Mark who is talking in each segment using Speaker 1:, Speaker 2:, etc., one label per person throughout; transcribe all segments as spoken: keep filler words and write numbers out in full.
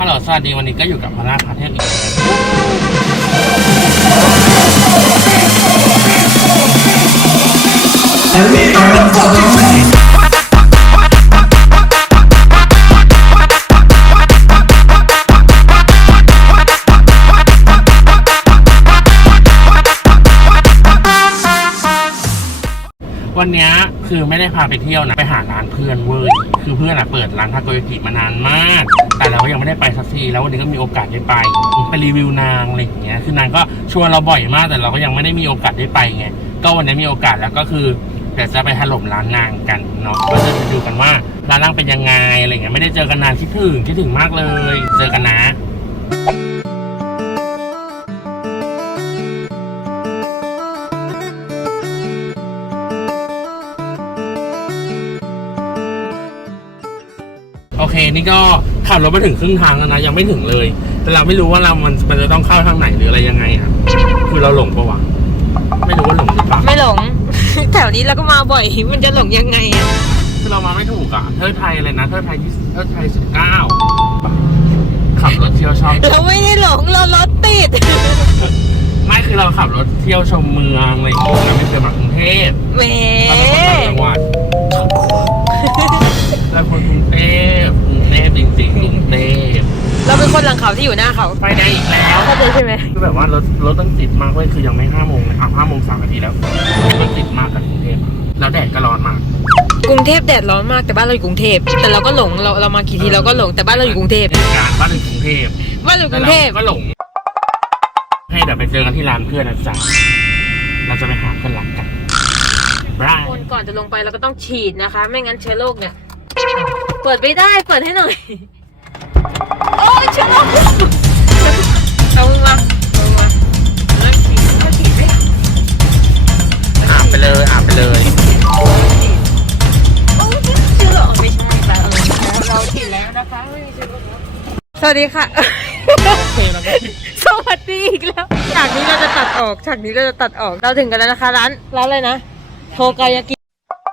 Speaker 1: ฮัลโหลสวัสดีวันนี้ก็อยู่กับพลาพาเทพอีกวันนี้คือไม่ได้พาไปเที่ยวนะไปหาร้านเพื่อนเว้ยคือเพื่อนอะเปิดร้านทาโกยากิมานานมากแต่เราก็ยังไม่ได้ไปสักทีแล้ววันนี้ก็มีโอกาสได้ไปไปรีวิวนางอะไรอย่างเงี้ยคือนางก็ชวนเราบ่อยมากแต่เราก็ยังไม่ได้มีโอกาสได้ไปไงก็วันนี้มีโอกาสแล้วก็คือเดี๋ยวจะไปถล่มร้านนางกันเนาะก็จะไปดูกันว่าร้านนางเป็นยังไงอะไรเงี้ยไม่ได้เจอกันนานคิดถึงคิดถึงมากเลยเจอกันนะโอเคนี่ก็ขับรถมาถึงครึ่งทางแล้วนะยังไม่ถึงเลยแต่เราไม่รู้ว่าเรามันมันจะต้องเข้าทางไหนหรืออะไรยังไงอ่ะคือเราหลงปะวะไม่รู้ว่าหลงหรือเปล่า
Speaker 2: ไม่หลง แถวนี้เราก็มาบ่อยมันจะหลงยังไงอ่ะ
Speaker 1: คือเรามาไม่ถูกอ่ะเทิดไทยอะไรนะเทิดไทยเทิดไทยสิบเก้าขับรถเที่ยวชอบ
Speaker 2: เราไม่ได้หลงเรารถติด
Speaker 1: ไม่คือเราขับรถเที่ยวชมเมืองอะไรอย่างเงี้ยเราไม่เคยมากรุงเทพ
Speaker 2: เมย์
Speaker 1: เราเป็นคนต่างจังหวัดเราคนกรุงเทพกรุงเทพจริงๆกรุงเทพ
Speaker 2: เราเป็นคนหลังเขาที่อยู่หน้าเขา
Speaker 1: ไฟแดงอีกแล้ว
Speaker 2: เข้าใจใช่ไหม
Speaker 1: คือแบบว่ารถรถต้องติดมากเลยคือยังไม่ห้าโมงเลยอ่ะห้าโมงสามนาทีแล้วมันติดมากกับกรุงเทพแล้วแดดก็ร้อนมาก
Speaker 2: กรุงเทพแดดร้อนมากแต่บ้านเราอยู่กรุงเทพแต่เราก็หลงเราเรามากี่ทีเราก็หลงแต่บ้านเราอยู่กรุงเทพ
Speaker 1: การบ้านเราอยู่กรุงเทพ
Speaker 2: บ้านเราอยู่กรุงเทพ
Speaker 1: ก็หลงให้เดี๋ยวไปเจอกันที่ร้านเพื่อนนะจ๊ะเราจะไปหาเพื่อนรักกัน
Speaker 2: คนก่อนจะลงไปเราก็ต้องฉีดนะคะไม่งั้นเชื้อโรคเนี่ยเปิดไม่ได้เปิดให้หน่อยโอ้ยเชื้อโรคเอามาเอามาแล้วฉีดแล้วฉีดไป
Speaker 1: อาบไปเลยอาบไปเลย
Speaker 2: โอ้ยเชื้อโรคไม่ใช่แต่เราฉีดแล้วนะคะไม่มีเชื้อโรคสวัสดีค่ะสวัสดีอีกแล้วฉากนี้เราจะตัดออกฉากนี้เราจะตัดออกเราถึงกันแล้วนะคะร้านร้านอะไรนะโทกายากิ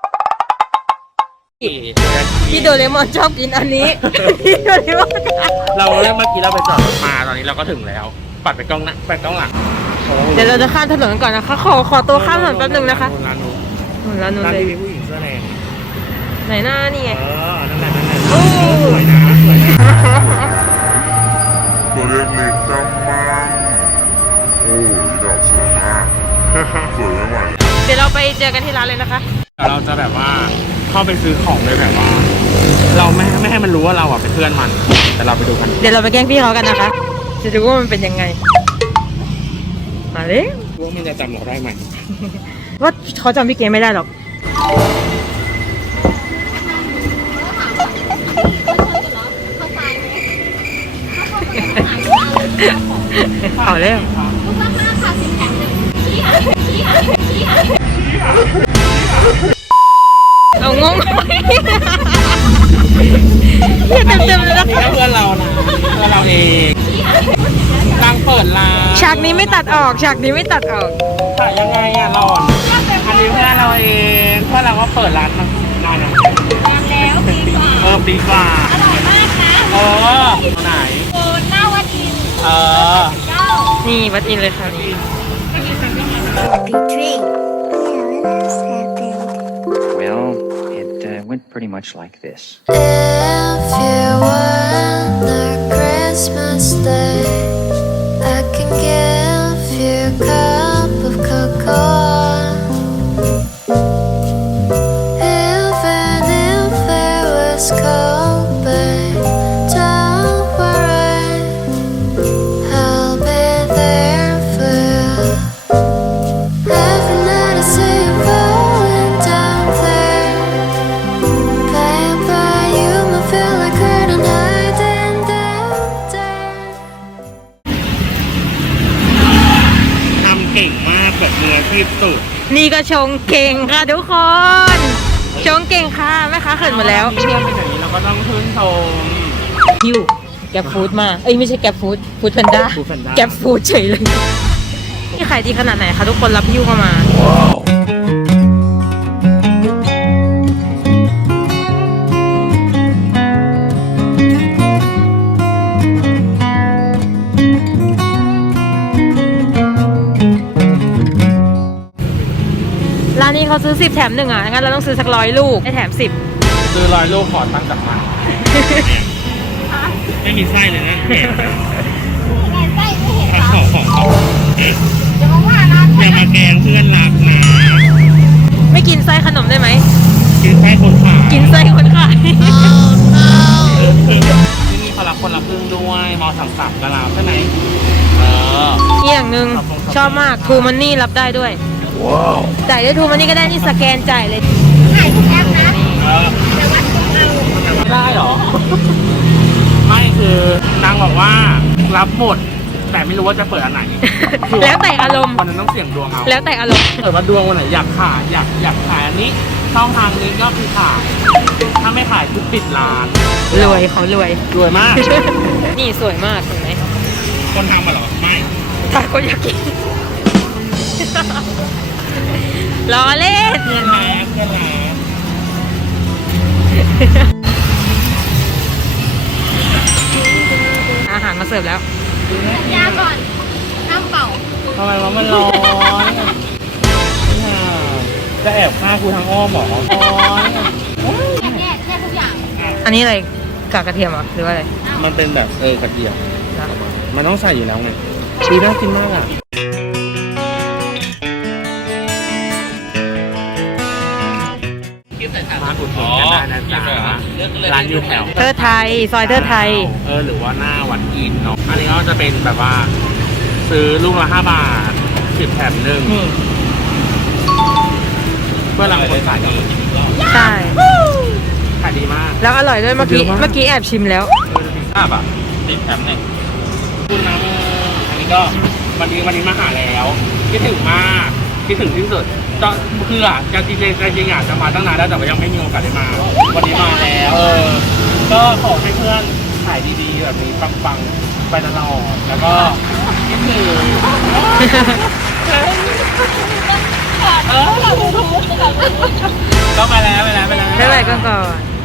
Speaker 2: พี่โดเรมอนชอบกินอันนี้พี่โดเรมอน
Speaker 1: เราเริ่มเมื่อกี้เราไปจอดรถมาตอนนี้เราก็ถึงแล้วปัดไปกล้องนะไปกล้องหลัง
Speaker 2: เดี๋ยวเราจะข้ามถนนก่อนนะคะขอขอตัวข้ามถนนแป๊บนึงนะคะ
Speaker 1: ร้านนู้น
Speaker 2: ร้านนู้นเลย
Speaker 1: มีผู้หญิงเสื้อแดง
Speaker 2: ไหนหน้านี่ไง
Speaker 1: เออนั่นแหละนั่นแหละสวยนะสวยนะ
Speaker 3: ตัวเล็กเล็กจำมังโอ้ยดอกสวยมากสวยไม่ไหว
Speaker 2: เดี๋ยวเราไปเจอกันที่ร้านเลยนะคะ
Speaker 1: เราจะแบบว่าเข้าไปซื้อของเลยแบบว่าเราไม่ไม่ให้มันรู้ว่าเราอ่ะเป็นเพื่อนมันแต่เราไปดูกัน
Speaker 2: เดี๋ยวเราไปแกล้งพี่เขากันนะคะจะดูว่ามันเป็นยังไงมาเลย
Speaker 1: ว่ามันจะจำเราได้ไหม
Speaker 2: ว่าเขาจำพี่เกมไม่ได้หรอกเอาเร็วเอางงเต็มเต็มเลยนะ
Speaker 1: เพื่อนเรานะเพื่อนเราเองกำลังเปิดร้าน
Speaker 2: ฉากนี้ไม่ตัดออกฉากนี้ไม่ตัดออก
Speaker 1: ถ่ายยังไงอ่ะหลอนอันนี้เพื่อนเราเองเพื่อนเราก็เปิดร้านมานานแล้วปีกว่าเออปีกว่า
Speaker 4: อร่อยมากนะ
Speaker 1: เออไหน
Speaker 4: โอ้หน้าวัดอิน
Speaker 1: เออ
Speaker 2: นี่วัดอินเลยค่ะนี่
Speaker 5: Well, it uh, went pretty much like this.
Speaker 6: If you were Christmas Day, I can give you a cup of cocoa. Even if it was cold, babe, don't worry, I'll be there for you. Every night I see you falling down there, baby, you might feel like kryptonite in there.
Speaker 1: ทำเก่งมากแบบมืออาชีพสุด
Speaker 2: นี่ก็ชงเก่งค่ะทุกคน ชงเก่งค่ะแม่ค้าเขินหมดแล้ว
Speaker 1: เพื่อนเป็นอย่างนี้เราก็ต้องชื่นชม
Speaker 2: ฮิวแกร็บฟู้ดมาเอ้ยไม่ใช่แกร็บฟู้ดฟู้ดแพนด้าแกร็บฟู้ดเฉยเลยนี่ขายดีขนาดไหนคะทุกคนรับฮิวเข้ามาร้านนี้เขาซื้อสิบแถมหนึ่งอ่ะงั้นเราต้องซื้อสักร้อยลูกให้แถมสิบ
Speaker 1: ซื้อร้อยลูกขอตั้งจากมันไม่มีไส้เลยนะแหม
Speaker 4: ไงไส้ไม่เห็นเหรอ
Speaker 1: ของของของ
Speaker 4: อย่ามาว่าร้าน
Speaker 1: อย่ามาแกล้งเพื่อนรักนะ
Speaker 2: ไม่กินไส้ขนมได้ไหม
Speaker 1: กินแค่คนขาย
Speaker 2: กินไส้คนขาย
Speaker 1: ที่นี่เขารับคนละครึ่งด้วยมอสามสามกะลาใช่ไหมเออ
Speaker 2: อีกอย่างหนึ่งชอบมากทูมันนี่รับได้ด้วยจ่ายด้วยทูมันนี่ก็ได้นี่สแกนจ่ายเลย
Speaker 4: ขายทุกแอปนะ
Speaker 1: เออ
Speaker 4: แต่วัดของเรา
Speaker 1: ไม่ได้หรอ ไม่คือนางบอกว่ารับหมดแต่ไม่รู้ว่าจะเปิดอันไหน
Speaker 2: แล้วแต่อารมณ์
Speaker 1: วันนั้นต้องเสี่ยงดวงเอา
Speaker 2: แล้วแต่อารมณ์
Speaker 1: เกิดว่าดวงวันไหนอยากขายอยากอยากขายอันนี้ช่องทางนี้ก็คือขายถ้าไม่ขายคือปิดร้าน
Speaker 2: รวยเขารวย
Speaker 1: รวยมาก
Speaker 2: นี่สวยมากเห็นไหม
Speaker 1: คนทำมาหรอไม่
Speaker 2: ทาโกยากิ ล้อเล่น
Speaker 1: เพื่อนแล้เพื่อนแล้ว
Speaker 2: อาหารมาเสิร์ฟแล้ว
Speaker 4: สัญญาก่อนห้ามเป่า
Speaker 1: ทำไมวะมันร้อนนี่ห่าจะแอบฆ่ากูทางอ้อมเหรอร้อน
Speaker 4: แน่แน่ทุกอย่าง
Speaker 2: อันนี้อะไรกากกระเทียมเหรอหรือว่าอะไร
Speaker 1: มันเป็นแบบเออกระเทียมมันต้องใส่อยู่แล้วไงดีน่ากินมากอ่ะร้านอุดหนุนกันได้นะจ๊ะร้านอยู่แถว
Speaker 2: เทอไทย ซอยเทอไทย
Speaker 1: เออหรือว่าหน้าวัดอินเนาะอันนี้ก็จะเป็นแบบว่า ซื้อลูกละห้าบาทสิบแถมหนึ่ง
Speaker 2: นี่
Speaker 1: เพื่อรังคนขายดี
Speaker 2: ใช่
Speaker 1: ขายดีมาก
Speaker 2: แล้วอร่อยด้วยเมื่อกี้
Speaker 1: เยอะมาก
Speaker 2: เมื่อกี้แอบชิมแล้ว
Speaker 1: เออพิซซ่าแบบสิบแถมหนึ่งคุณนะอันนี้ก็วันนี้วันนี้มาหาแล้วคิดถึงมากคิดถึงที่สุดตอนคืออ่ะจะจริงๆจริงๆอ่ะจะมาตั้งนานแล้วแต่ว่ายังไม่มีโอกาสได้มา วันนี้มาแล้วเออก็ขอให้เพื่อนขายดีๆแบบนี้ปังๆไปตลอดแล้วก็คิดถึงเออก็ไปแล้วไปแล้วไปแล้ว
Speaker 2: บ๊ายบายก่อนก่อน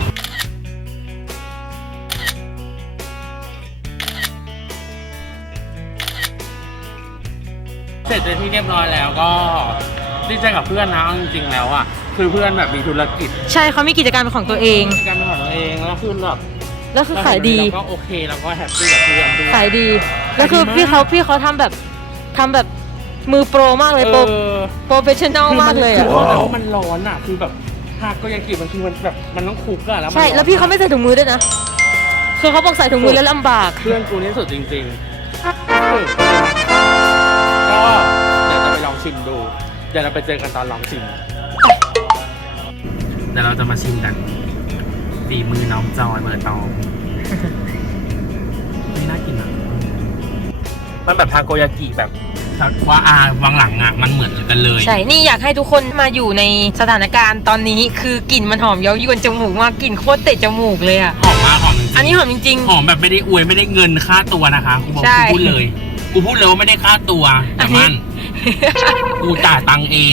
Speaker 1: เสร็จเป็นที่เรียบร้อยแล้วก็ดีใจกับเพื่อนนะเอาจริงๆแล้วอ่ะคือเพื่อนแบบมีธุรกิจ
Speaker 2: ใช่เขามีกิจการเป็นของตัวเอง
Speaker 1: การเป็นของตัวเองแล้วคือแบบ
Speaker 2: แล้วคือขายดี
Speaker 1: เราก็โอเคเราก็แฮปปี้กับเพื่อนด้วย
Speaker 2: ขายดี แล้วคือพี่เขาพี่เขาทำแบบทำแบบมือโปรมากเลยโปร
Speaker 1: เออ
Speaker 2: โปรเฟชชั่นแนลมากเลยอ่ะ
Speaker 1: แล้วมันร้อนอ่ะคือแบบทาโกยากิมันคือมันแบบมันต้องคลุกอะแล้วมัน
Speaker 2: ใช่ แล้วพี่เขาไม่ใส่ถุงมือด้วยนะ คือเขาบอกใส่ถุงมือแล้วลำบาก
Speaker 1: เพื่อนกูนี่สุดจริงๆก็เดี๋ยวจะไปลองชิมดู เดี๋ยวเราไปเจอกันตอนลองชิม เดี๋ยวเราจะมาชิมกันฝีมือน้องจอยเบอร์ตองไม่น่ากินอ่ะมันแบบทาโกยากิแบบว่าอาวังหลังอ่ะมันเหมือนกันเลย
Speaker 2: ใช่ นี่อยากให้ทุกคนมาอยู่ในสถานการณ์ตอนนี้คือกลิ่นมันหอมเย้ายวนจมูกมากกลิ่นโคตรเตะจมูกเลยอ่ะ
Speaker 1: หอมมากหอมจริงๆ
Speaker 2: อันนี้หอมจริง
Speaker 1: หอมแบบไม่ได้อวยไม่ได้เงินค่าตัวนะคะกูบอก
Speaker 2: ใช่
Speaker 1: กูพูดเลยกูพูดเลยว่าไม่ได้ค่าตัวแต่มัน
Speaker 2: ๆ
Speaker 1: กูจ่ายตังค์เอง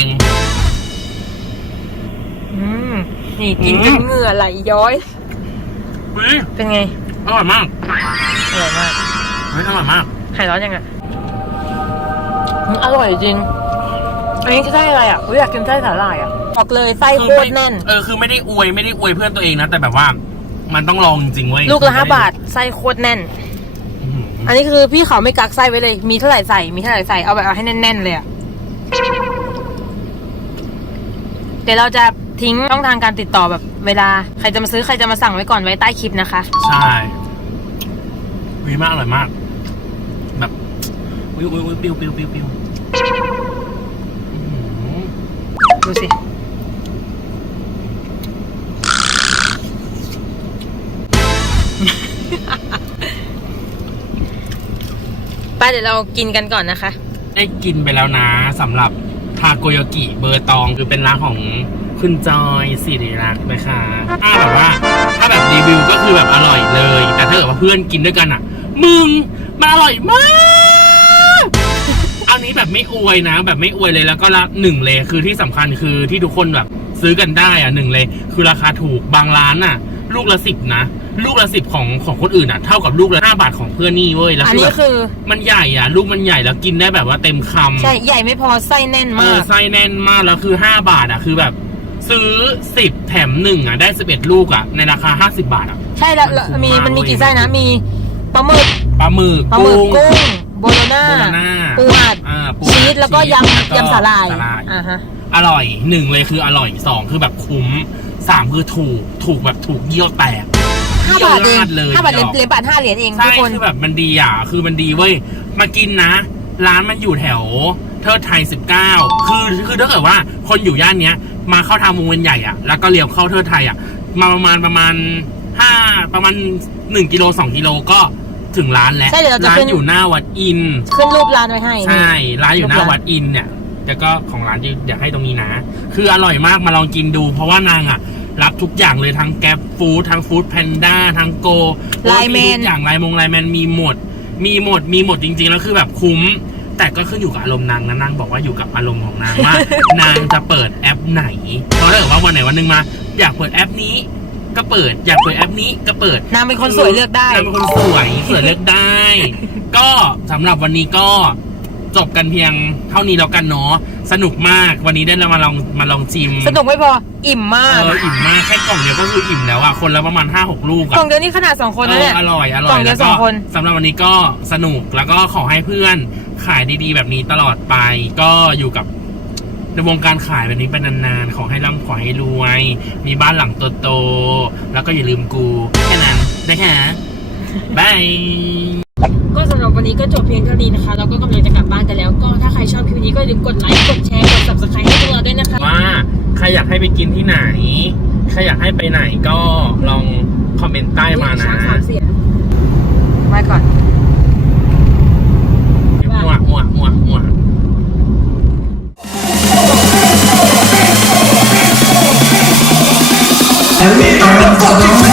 Speaker 2: อืมนี่กินจนเหงื่อไหลย้อย
Speaker 1: เฮ้ย
Speaker 2: เป็นไง
Speaker 1: อร่อยมาก
Speaker 2: อร่อยมาก
Speaker 1: เฮ้ยอร่อยมาก
Speaker 2: ไข่ร้อนยังอ่ะอืมอร่อยจริง อันนี้จะไส้อะไรอ่ะผมอยากกินไส้สาหร่ายอ่ะบอกเลยไส้โคตรแน่น
Speaker 1: เออคือไม่ได้อวยไม่ได้อวยเพื่อนตัวเองนะแต่แบบว่า มันต้องลองจริงๆเว้ย
Speaker 2: ลูกละห้าบาทไส้โคตรแน่น
Speaker 1: อื้อหือ
Speaker 2: อันนี้คือพี่เขาไม่กักไส้ไว้เลย มีเท่าไหร่ใส่ มีเท่าไหร่ใส่ เอาแบบเอาให้แน่นๆเลยอ่ะ เดี๋ยวเราจะทิ้งช่องทางการติดต่อแบบเวลาใครจะมาซื้อใครจะมาสั่งไว้ก่อนไว้ใต้คลิปนะคะ
Speaker 1: ใช่วิมากอร่อยมาก แบบอุ้ยอุ้ยอุ้ยปิ้วปิ้วปิ้วปิ้วอื้อหือ
Speaker 2: ดูสิ ไปเดี๋ยวเรากินกันก่อนนะคะ
Speaker 1: ได้กินไปแล้วนะสำหรับทาโกยากิเบอร์ตองคือเป็นร้านของคุณจอยสิริรักษ์นะคะถ้าแบบว่า ถ้าแบบรีวิวก็คือแบบอร่อยเลย แต่ถ้าเกิดว่าเพื่อนกินด้วยกันอ่ะ มึงมันอร่อยมากอันนี้แบบไม่อวยนะ แบบไม่อวยเลยแล้วก็ละหนึ่งเลยคือที่สำคัญคือที่ทุกคนแบบซื้อกันได้อ่ะหนึ่งเลยคือราคาถูกบางร้านอ่ะ ลูกละสิบนะลูกละสิบของของคนอื่นอ่ะเท่ากับลูกละห้าบาทของเพื่อนนี่เว้ยแล้ว
Speaker 2: อันนี้
Speaker 1: แบบ
Speaker 2: คือ
Speaker 1: มันใหญ่อ่ะ ลูกมันใหญ่แล้วกินได้แบบว่าเต็มคำ
Speaker 2: ใช่ใหญ่ไม่พอไส้แน่น
Speaker 1: เอ
Speaker 2: มา
Speaker 1: อก ไส้แน่นมากแล้วคือห้าบาทอ่ะคือแบบซื้อสิบแถมหนึ่งอ่ะได้สิบเอ็ดลูกอ่ะในราคาห้าสิบบาทอ่ะ
Speaker 2: ใช่แล้วแล้ว
Speaker 1: มันคุ้ม
Speaker 2: มี
Speaker 1: มาก
Speaker 2: มันมี
Speaker 1: เว้ย
Speaker 2: กี่ไส้นะมีปลาหมึก
Speaker 1: ปลาหมึก
Speaker 2: ปลาหมึก
Speaker 1: กุ้ง
Speaker 2: กุ้งโบโลน่า
Speaker 1: โบโลน่า
Speaker 2: ปูอัด
Speaker 1: อ่าปูอัด
Speaker 2: ชีสแล้วก็
Speaker 1: ชีสแล้วก็
Speaker 2: ยำยำสาหร่าย
Speaker 1: สาหร่าย
Speaker 2: อ่าฮะ
Speaker 1: อร่อยหนึ่งเลยคืออร่อยสองคือแบบคุ้มสามคือถูกถูกแบบถูกเยี่ยวแตก
Speaker 2: ห้าบาทเอง
Speaker 1: ยี่ยวรดเลย
Speaker 2: ห้าบาทเหรียญ
Speaker 1: ดอก
Speaker 2: เหรียญบาทห้าเหรียญเองทุ
Speaker 1: ใช่
Speaker 2: กคน
Speaker 1: คือแบบมันดีอ่ะคือมันดีเว้ยมากินนะ ร้านมันอยู่แถวเทิดไทยสิบเก้าคือคือถ้าเกิดว่าคนอยู่ย่านเนี้ย มาเข้าทางวงเวียนใหญ่อ่ะแล้วก็เลี้ยวเข้าเทิดไทยอ่ะมาประมาณประมาณห้าประมาณหนึ่งกิโลสองกิโลก็ถึงร้านแล้ว
Speaker 2: ใช่เดี๋ยวเราจะ
Speaker 1: ร้าน
Speaker 2: ขึ้น
Speaker 1: อยู่หน้าวัดอิน
Speaker 2: ขึ้นรูปร้านไว้ให้
Speaker 1: ใช่ ร้านอยู่หน้า
Speaker 2: รูปร้าน
Speaker 1: วัดอินเนี่ยแล้วก็ของร้านจะอยากให้ตรงนี้นะ คืออร่อยมากมาลองกินดู เพราะว่านางอ่ะ รับทุกอย่างเลยทั้งแกร็บฟู้ดทั้งฟู้ดแพนด้าทั้งโก
Speaker 2: ไลน์แมน
Speaker 1: ทุกอย่างไลน์มงไลน์แมนมีหมด มีหมดมีหมดจริงๆแล้วคือแบบคุ้ม แต่ก็ขึ้นอยู่กับอารมณ์นางนะนางบอกว่าอยู่กับอารมณ์ของนางว่า นางจะเปิดแอปไหนเพราะถ้าเกิดว่าวันไหนวันหนึงมา อยากเปิดแอปนี้ ก็เปิดอยากเปิดแอปนี้ก็เปิด
Speaker 2: นางเป็นคนสวยเลือกได้
Speaker 1: นางเป็นคนสวยสวยเลือกได้ ก็สำหรับวันนี้ก็จบกันเพียงเท่านี้แล้วกันเนาะสนุกมากวันนี้ได้เรามาลองมาลองชิม
Speaker 2: สนุกไม่พออิ่มมาก
Speaker 1: เอออิ่มมากแค่กล่องเดียวก็คืออิ่มแล้วอ่ะคนละประมาณห้าหกลูก
Speaker 2: ก
Speaker 1: อ่ะ
Speaker 2: ล่องเดียวนี่ขนาดสองคนนะเนี่ย
Speaker 1: เอออร่อยอร่
Speaker 2: กล่
Speaker 1: อ
Speaker 2: อย งเดี
Speaker 1: แล้
Speaker 2: ยว
Speaker 1: ว
Speaker 2: ส
Speaker 1: ก็
Speaker 2: องคน
Speaker 1: สำหรับวันนี้ก็สนุกแล้วก็ขอให้เพื่อนขายดีๆแบบนี้ตลอดไป ก็อยู่กับในวงการขายแบบนี้เป็นนานๆขอให้ร่ำขอให้รวย มีบ้านหลังโตๆแล้วก็อย่าลืมกูแค่นั้นนะคะบาย
Speaker 2: ก็สำหรับวันนี้ก็จบเพียงเท่านี้นะคะเราก็กำลังจะกลับบ้านกันแล้ว ก็ถ้าใครชอบคลิปนี้ก็อย่าลืมกดไลค์กดแชร์กด ซับสไครบ์ ให้พวกเราด้วยนะคะ
Speaker 1: ว่าใครอยากให้ไปกินที่ไหนใครอยากให้ไปไหนก็ลองคอมเมนต์ใต้มานะ
Speaker 2: ช้างสามเสียงมาก่อน
Speaker 1: มั่วมั่วมั่วมั่ว
Speaker 7: And we are